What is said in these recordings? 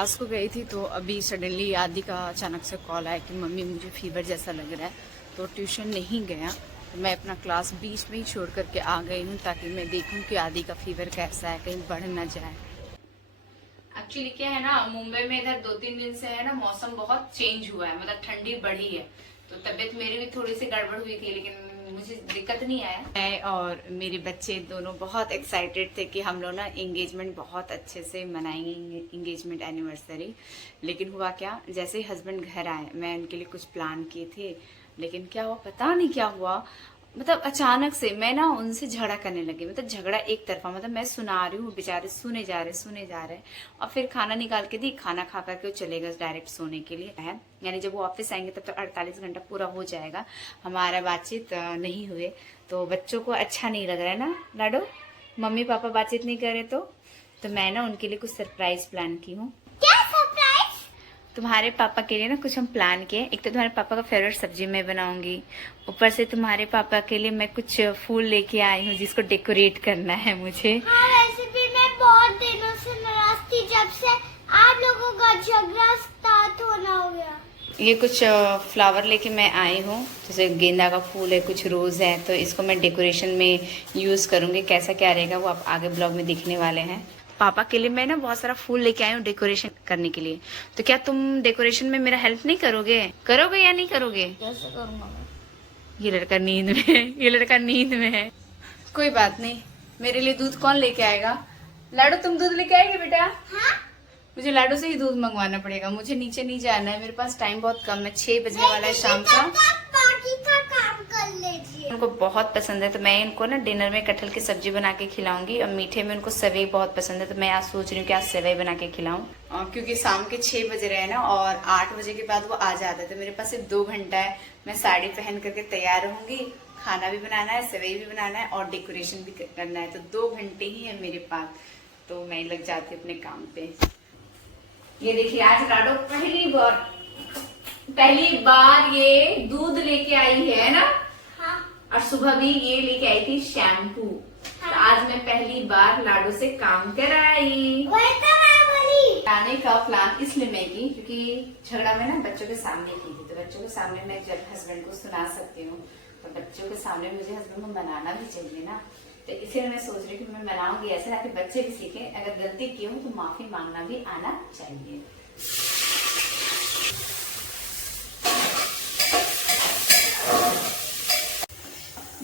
Class को गई थी तो अभी सडनली आदि का अचानक से कॉल आया कि मम्मी मुझे फीवर जैसा लग रहा है, तो ट्यूशन नहीं गया। तो मैं अपना क्लास बीच में ही छोड़ करके आ गई हूँ ताकि मैं देखूँ कि आदि का फीवर कैसा है, कहीं बढ़ ना जाए। एक्चुअली क्या है ना, मुंबई में इधर 2-3 दिन से है ना मौसम बहुत चेंज हुआ है, मतलब ठंडी बढ़ी है, तो तबीयत मेरी भी थोड़ी सी गड़बड़ हुई थी, लेकिन मुझे दिक्कत नहीं आया। मैं और मेरे बच्चे दोनों बहुत एक्साइटेड थे कि हम लोग ना एंगेजमेंट बहुत अच्छे से मनाएंगे, एंगेजमेंट एनिवर्सरी। लेकिन हुआ क्या, जैसे ही हस्बैंड घर आए मैं उनके लिए कुछ प्लान किए थे, लेकिन क्या हुआ पता नहीं क्या हुआ, मतलब अचानक से मैं ना उनसे झगड़ा करने लगी। मतलब झगड़ा एक तरफा, मतलब मैं सुना रही हूँ, बेचारे सुने जा रहे और फिर खाना निकाल के दी, खाना खा करके वो चले गए डायरेक्ट सोने के लिए है। यानी जब वो ऑफिस आएंगे तब तक 48 घंटा पूरा हो जाएगा, हमारा बातचीत नहीं हुए। तो बच्चों को अच्छा नहीं लग रहा है ना लाडो, मम्मी पापा बातचीत नहीं करे तो मैं ना उनके लिए कुछ सरप्राइज प्लान की हूँ। तुम्हारे पापा के लिए ना कुछ हम प्लान किए। एक तो तुम्हारे पापा का फेवरेट सब्जी मैं बनाऊंगी, ऊपर से तुम्हारे पापा के लिए मैं कुछ फूल लेके आई हूँ जिसको डेकोरेट करना है मुझे। हाँ, वैसे भी मैं बहुत दिनों से नाराज थी जब से आप लोगों का झगड़ा स्टार्ट होना हो गया। ये कुछ फ्लावर लेके मैं आई हूँ, जैसे गेंदा का फूल है, कुछ रोज है, तो इसको मैं डेकोरेशन में यूज करूंगी। कैसा क्या रहेगा वो आप आगे ब्लॉग में दिखने वाले हैं। पापा के लिए मैं ना बहुत सारा फूल लेके आई हूँ डेकोरेशन करने के लिए, तो क्या तुम डेकोरेशन में मेरा हेल्प नहीं करोगे? करोगे या नहीं करोगे? कैसे करूँगा मैं? ये लड़का नींद में है, ये लड़का नींद में है। कोई बात नहीं, मेरे लिए दूध कौन लेके आएगा? लाडू तुम दूध लेके आएगी बेटा? हाँ? मुझे लाडू से ही दूध मंगवाना पड़ेगा, मुझे नीचे नहीं जाना है, मेरे पास टाइम बहुत कम है, 6 बजने वाला है शाम का। बाकी का काम कर लीजिए। उनको बहुत पसंद है, तो मैं इनको ना डिनर में कटहल की सब्जी बना के खिलाऊंगी, और मीठे में उनको सेवई बहुत पसंद है, तो मैं आज सोच रही हूँ कि आज सेवई बना के खिलाऊं। क्योंकि शाम के 6 बज रहे हैं ना, और 8 बजे के बाद वो आ जाता है, तो मेरे पास सिर्फ 2 घंटा है। मैं साड़ी पहन करके तैयार रहूंगी, खाना भी बनाना है, सेवई भी बनाना है और डेकोरेशन भी करना है, तो 2 घंटे ही है मेरे पास, तो मैं लग जाती हूँ अपने काम पे। ये देखिए आज राडो पहली बार ये दूध लेके आई है ना। हाँ। और सुबह भी ये लेके आई थी शैम्पू। हाँ। तो आज मैं पहली बार लाडो से काम कराई। वही तो मैं बोली। आने का प्लान इसलिए मैं की क्योंकि झगड़ा में ना बच्चों के सामने की थी, तो बच्चों के सामने मैं जब हस्बैंड को सुना सकती हूँ, तो बच्चों के सामने मुझे हस्बैंड को मनाना भी चाहिए ना, तो इसीलिए मैं सोच रही हूँ कि मैं मनाऊंगी ऐसे, ताकि बच्चे भी सीखें। अगर गलती की हूँ तो माफी मांगना भी आना चाहिए।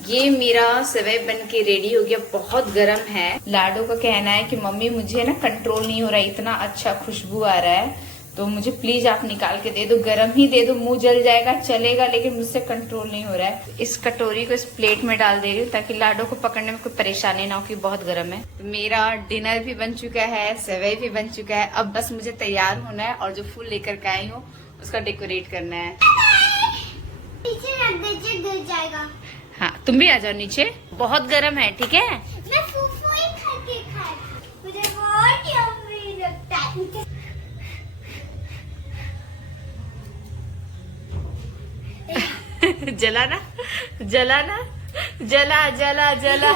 ये मेरा सेवई बन के रेडी हो गया, बहुत गर्म है। लाडो का कहना है कि मम्मी मुझे ना कंट्रोल नहीं हो रहा है, इतना अच्छा खुशबू आ रहा है, तो मुझे प्लीज आप निकाल के दे दो, गरम ही दे दो, मुंह जल जाएगा चलेगा, लेकिन मुझसे कंट्रोल नहीं हो रहा है। इस कटोरी को इस प्लेट में डाल दे रही हूँ ताकि लाडो को पकड़ने में कोई परेशानी ना हो, कि बहुत गर्म है। तो मेरा डिनर भी बन चुका है, सेवई भी बन चुका है, अब बस मुझे तैयार होना है और जो फूल लेकर के आई हूँ उसका डेकोरेट करना है। नीचे रख दीजिए, गिर जाएगा। हाँ तुम भी आ जाओ नीचे, बहुत गर्म है, ठीक है? मैं फूफू ही करके खाए, मुझे बहुत यम्मी लगता है। जला ना, जला ना, जला जला जला।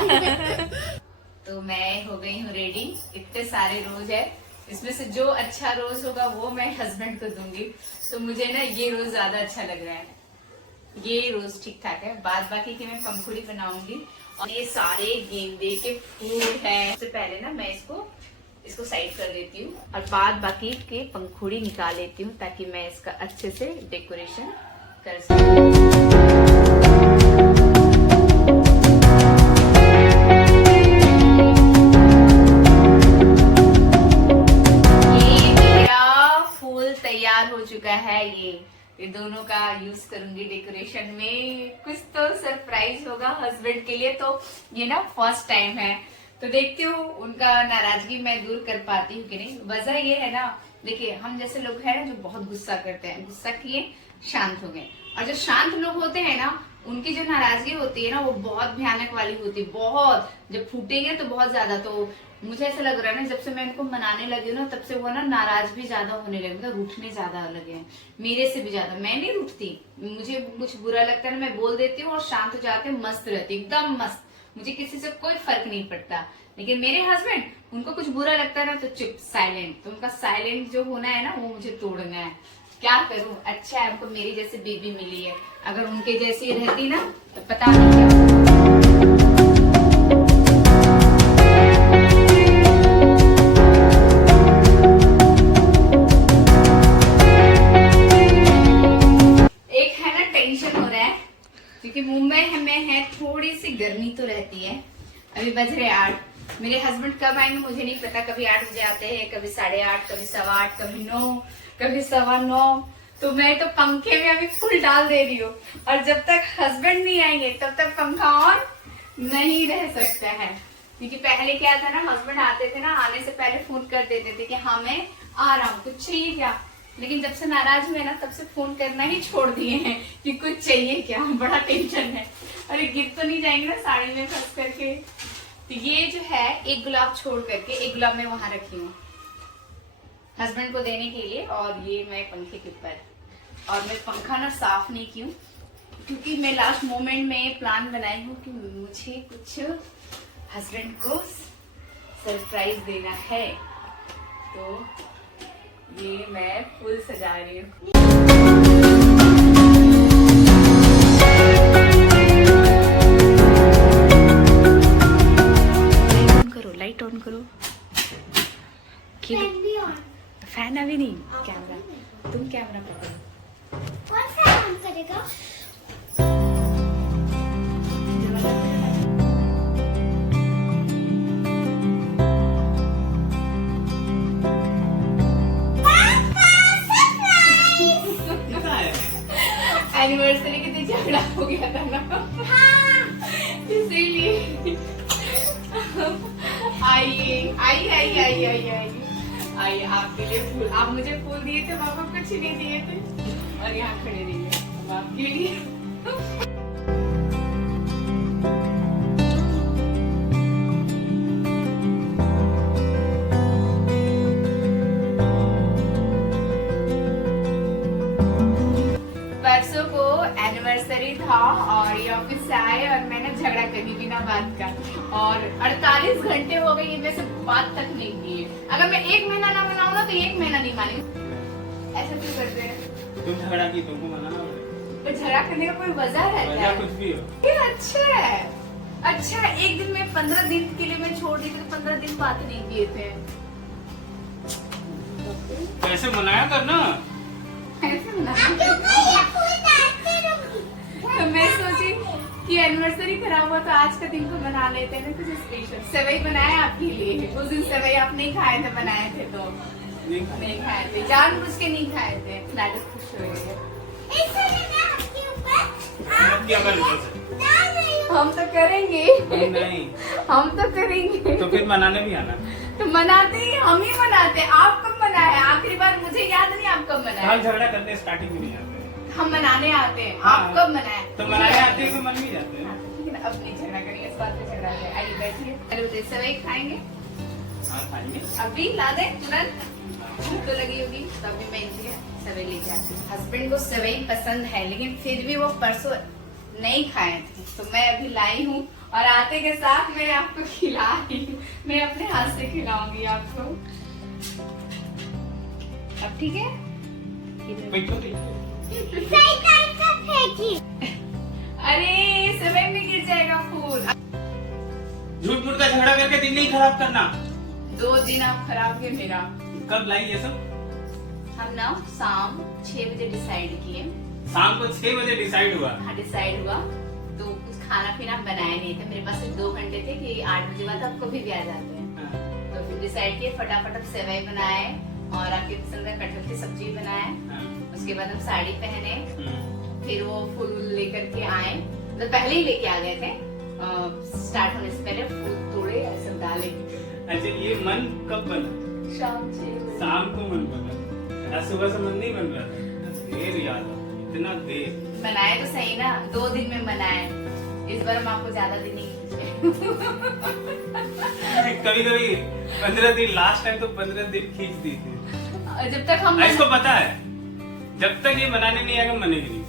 तो मैं हो गई हूँ रेडी। इतने सारे रोज है, इसमें से जो अच्छा रोज होगा वो मैं हस्बैंड को दूंगी, तो मुझे ना ये रोज ज्यादा अच्छा लग रहा है, ये रोज ठीक ठाक है। बाद बाकी की मैं पंखुड़ी बनाऊंगी, और ये सारे गेंदे के फूल हैं। सबसे पहले ना मैं इसको साइड कर देती हूँ, और बाद बाकी के पंखुड़ी निकाल लेती हूँ, ताकि मैं इसका अच्छे से डेकोरेशन कर सकूं। तैयार हो चुका है, ये दोनों का यूज करूंगी डेकोरेशन में। कुछ तो सरप्राइज होगा हस्बैंड के लिए, तो ये ना फर्स्ट टाइम है, तो देखती हूँ उनका नाराजगी मैं दूर कर पाती हूँ कि नहीं। वजह ये है ना, देखिए हम जैसे लोग हैं ना जो बहुत गुस्सा करते हैं, गुस्सा किए शांत हो गए, और जो शांत लोग होते हैं ना उनकी जो नाराजगी होती है ना वो बहुत भयानक वाली होती है, बहुत जब फूटेंगे तो बहुत ज्यादा। तो मुझे ऐसा लग रहा है ना, जब से मैं इनको मनाने लगी ना तब से वो ना नाराज भी ज्यादा होने लगे, मतलब रूठने ज्यादा लगे हैं, मेरे से भी ज्यादा। मैं नहीं रूठती, मुझे कुछ बुरा लगता है ना मैं बोल देती हूँ और शांत हो जाते हैं, मस्त रहती एकदम मस्त। मुझे किसी से कोई फर्क नहीं पड़ता। लेकिन मेरे हस्बैंड, उनको कुछ बुरा लगता है ना तो चुप, साइलेंट। तो उनका साइलेंट जो होना है ना वो मुझे तोड़ना है। क्या करूं, अच्छा है हमको मेरी जैसी बेबी मिली है। अगर उनके जैसी रहती ना तो पता नहीं क्या होता। एक है ना टेंशन हो रहा है क्योंकि मुंबई में है थोड़ी सी गर्मी तो रहती है। अभी बज रहे 8। मेरे हस्बैंड कब आएंगे मुझे नहीं पता। कभी 8 बजे आते हैं, कभी 8:30, कभी 8:15, कभी 9, कभी 9:15। तो मैं तो पंखे में अभी फुल डाल दे रही हूँ और जब तक हस्बैंड नहीं आएंगे तब तक पंखा ऑन नहीं रह सकता है। क्योंकि पहले क्या था ना, हस्बैंड आते थे ना, आने से पहले फोन कर देते थे कि हाँ मैं आ रहा हूँ, कुछ चाहिए क्या। लेकिन जब से नाराज हुए ना तब से फोन करना ही छोड़ दिए हैं कि कुछ चाहिए क्या। बड़ा टेंशन है, अरे गिर तो नहीं जाएंगे ना साड़ी में फंस करके। तो ये जो है एक गुलाब छोड़ करके एक गुलाब मैं वहां रखी हूँ हस्बैंड को देने के लिए, और ये मैं पंखे के ऊपर। और मैं पंखा ना साफ नहीं की हूँ क्योंकि मैं लास्ट मोमेंट में प्लान बनाई हूँ कि मुझे कुछ हस्बैंड को सरप्राइज देना है। तो ये मैं फुल सजा रही हूँ। लाइट ऑन करो। फैन भी ऑन। फैन अभी नहीं, कैमरा। तुम कैमरा पकड़ो। कौन सा ऑन करेगा? एनिवर्सरी के दिन झगड़ा हो गया था ना, इसीलिए। आइए आइए आइए आइए आइए आइए आइए, आपके लिए फूल। आप मुझे फूल दिए थे, पापा कुछ नहीं दिए थे। और यहाँ खड़े रहिए, हम आपके लिए। परसों को एनिवर्सरी था और ये ऑफिस से आए और मैंने झगड़ा करी बिना बात का, और 48 घंटे हो गए ये वैसे बात तक नहीं की है। अगर मैं 1 महीना ना मनाऊँ ना तो 1 महीना नहीं मानेंगे। ऐसा क्यों करते हैं? तुम झगड़ा की, तुमको मनाना होगा। तो झगड़ा करने का कोई वजह रहता वजह है? कुछ भी हो। ये अच्छा है। अच्छा, एक दिन में 15 दिन के लिए मैं छोड़ दी थी तो 15 दिन बात नहीं किए थे। कैसे मनाया करना? ऐसे मना। क्योंकि ये फूल डालते रहूंगी। तो मैं सोची कि एनिवर्सरी खराब हुआ तो आज का दिन को मना लेते हैं ना कुछ स्पेशल। सेवई बनाया आपके लिए। उस दिन सेवई आप नहीं खाए थे, बनाए थे तो नहीं खाए थे, जानबूझ के नहीं खाए थे। नाटक खुश हो गए। इसलिए मैं आपके ऊपर क्या कर रहे थे? डाल रही हूँ। हम तो करेंगे, नहीं, हम तो करेंगे। तो फिर मनाने भी आना। तो मनाते ही हम ही मनाते। आप कब मनाए? आखिरी बार मुझे याद नहीं आप कब मनाए। हम झगड़ा करने स्टार्टिंग में नहीं आते। हम मनाने आते हैं। हाँ, आप कब मनाए? तो मनाने आते हैं तो मन भी जाते हैं। लेकिन अब नहीं झगड़ा करेंगे, इस बात पे झगड़ा है। आइए बैठिए। चलो सेवई खाएंगे। हाँ खाएंगे। अभी ला दे तुरंत, भूख तो लगी होगी। तो अभी मैं इनके लिए सेवई लेके आती हूँ। हस्बैंड को सेवई पसंद है लेकिन फिर भी वो परसों नहीं खाए थे तो मैं अभी लाई हूँ और आते के साथ मैं आपको खिला रही हूँ। मैं अपने हाथ से खिलाऊंगी आपको। अब ठीक है? सही टाइम से फेंकी। अरे सेवई में गिर जाएगा फूल। झूठ मूठ का झगड़ा करके दिन नहीं खराब करना। 2 दिन आप खराब किए मेरा। कब लाई ये सब? हम ना शाम 6 बजे डिसाइड किए। शाम को 6 बजे डिसाइड हुआ। हाँ डिसाइड हुआ। तो कुछ खाना पीना बनाया नहीं था, मेरे पास सिर्फ 2 घंटे थे कि 8 बजे बाद आप कभी भी आ जाते हैं। हाँ। तो फिर डिसाइड किए, फटाफट अब सेवई बनाए और आपके पसंद का कटहल की सब्जी बनाए। हाँ। उसके बाद हम साड़ी पहने, हम्म। फिर वो फूल लेकर के आए। तो पहले ही लेके आ गए थे, स्टार्ट होने से पहले फूल तोड़े ऐसे डाले। अच्छा, ये मन कब बना? शाम 6 बजे। शाम को मन बना। आज सुबह से मन नहीं बन रहा था। देर याद है, इतना देर। बनाए तो सही ना, 2 दिन में बनाए। इस बार हम आपको ज्यादा दिन नहीं खींचे। कभी कभी 15 दिन, लास्ट टाइम तो 15 दिन खींच दी थी। जब तक हम इसको पता है, जब तक ये बनाने नहीं आएगा मनेगी नहीं।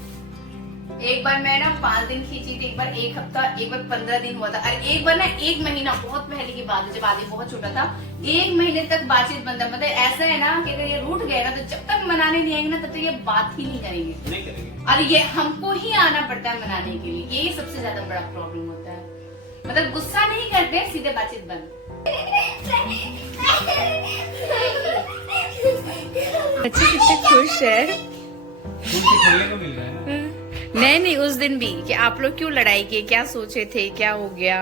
एक बार मैं ना 5 दिन खींची थी, एक बार 1 हफ्ता, एक बार 15 दिन हुआ था, और एक बार ना 1 महीना, बहुत पहले की बात है जब आदि बहुत छोटा था, 1 महीने तक बातचीत बंद है। मतलब ऐसा है ना कि अगर ये रूठ गए ना तो जब तक मनाने नहीं आएंगे ना तब तक ये बात ही नहीं करेंगे, नहीं करेंगे। और ये हमको ही आना पड़ता है मनाने के लिए। यही सबसे ज्यादा बड़ा प्रॉब्लम होता है। मतलब गुस्सा नहीं करते, सीधे बातचीत बंद। बच्चे कितने खुश है। दूध से खोलने को मिल रहा है ना। नहीं, उस दिन भी कि आप लोग क्यों लड़ाई किए, क्या सोचे थे, क्या हो गया।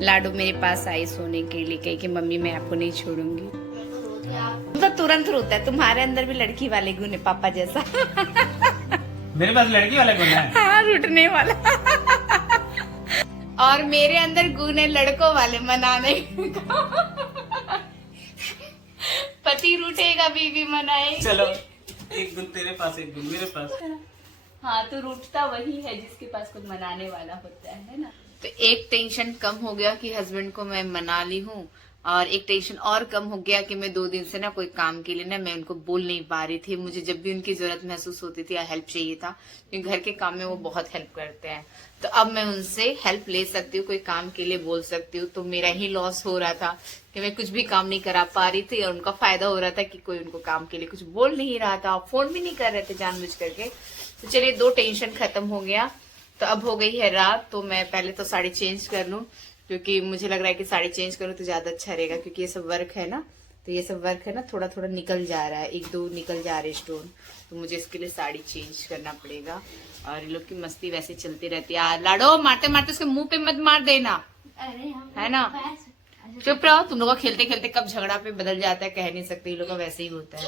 लाडो मेरे पास आई सोने के लिए, कही कि मम्मी मैं आपको नहीं छोड़ूंगी। तो तुरंत रोता है। तुम्हारे अंदर भी लड़की वाले गुण है पापा जैसा। मेरे पास लड़की वाला गुण है। हाँ, रूठने वाला। और मेरे अंदर गुण है लड़कों वाले, मनाने का। पति रूठेगा, बीवी मनाएगी। चलो, एक गुण तेरे पास, एक गुण मेरे पास। हाँ, तो रूठता वही है जिसके पास कुछ मनाने वाला होता है ना। तो एक टेंशन कम हो गया कि हस्बैंड को मैं मना ली हूँ, और एक टेंशन और कम हो गया कि मैं 2 दिन से ना कोई काम के लिए ना मैं उनको बोल नहीं पा रही थी। मुझे जब भी उनकी जरूरत महसूस होती थी या हेल्प चाहिए था, क्योंकि घर के काम में वो बहुत हेल्प करते हैं, तो अब मैं उनसे हेल्प ले सकती हूँ, कोई काम के लिए बोल सकती हूँ। तो मेरा ही लॉस हो रहा था कि मैं कुछ भी काम नहीं करा पा रही थी, और उनका फायदा हो रहा था कि कोई उनको काम के लिए कुछ बोल नहीं रहा था, फोन भी नहीं कर रहे थे जानबूझ करके। तो चलिए 2 टेंशन खत्म हो गया। तो अब हो गई है रात, तो मैं पहले तो साड़ी चेंज कर लूं, क्योंकि मुझे लग रहा है कि साड़ी चेंज करूं तो ज्यादा अच्छा रहेगा, क्योंकि ये सब वर्क है ना, तो ये सब वर्क है ना, थोड़ा थोड़ा निकल जा रहा है, 1-2 निकल जा रहे स्टोन, तो मुझे इसके लिए साड़ी चेंज करना पड़ेगा। और ये लोग की मस्ती वैसे चलती रहती है। यार लाडो, मारते मारते उसके मुंह पे मत मार देना, है ना। चुप रहो, तुम लोग का खेलते खेलते कब झगड़ा पे बदल जाता है कह नहीं सकते, ये लोग का वैसे ही होता है।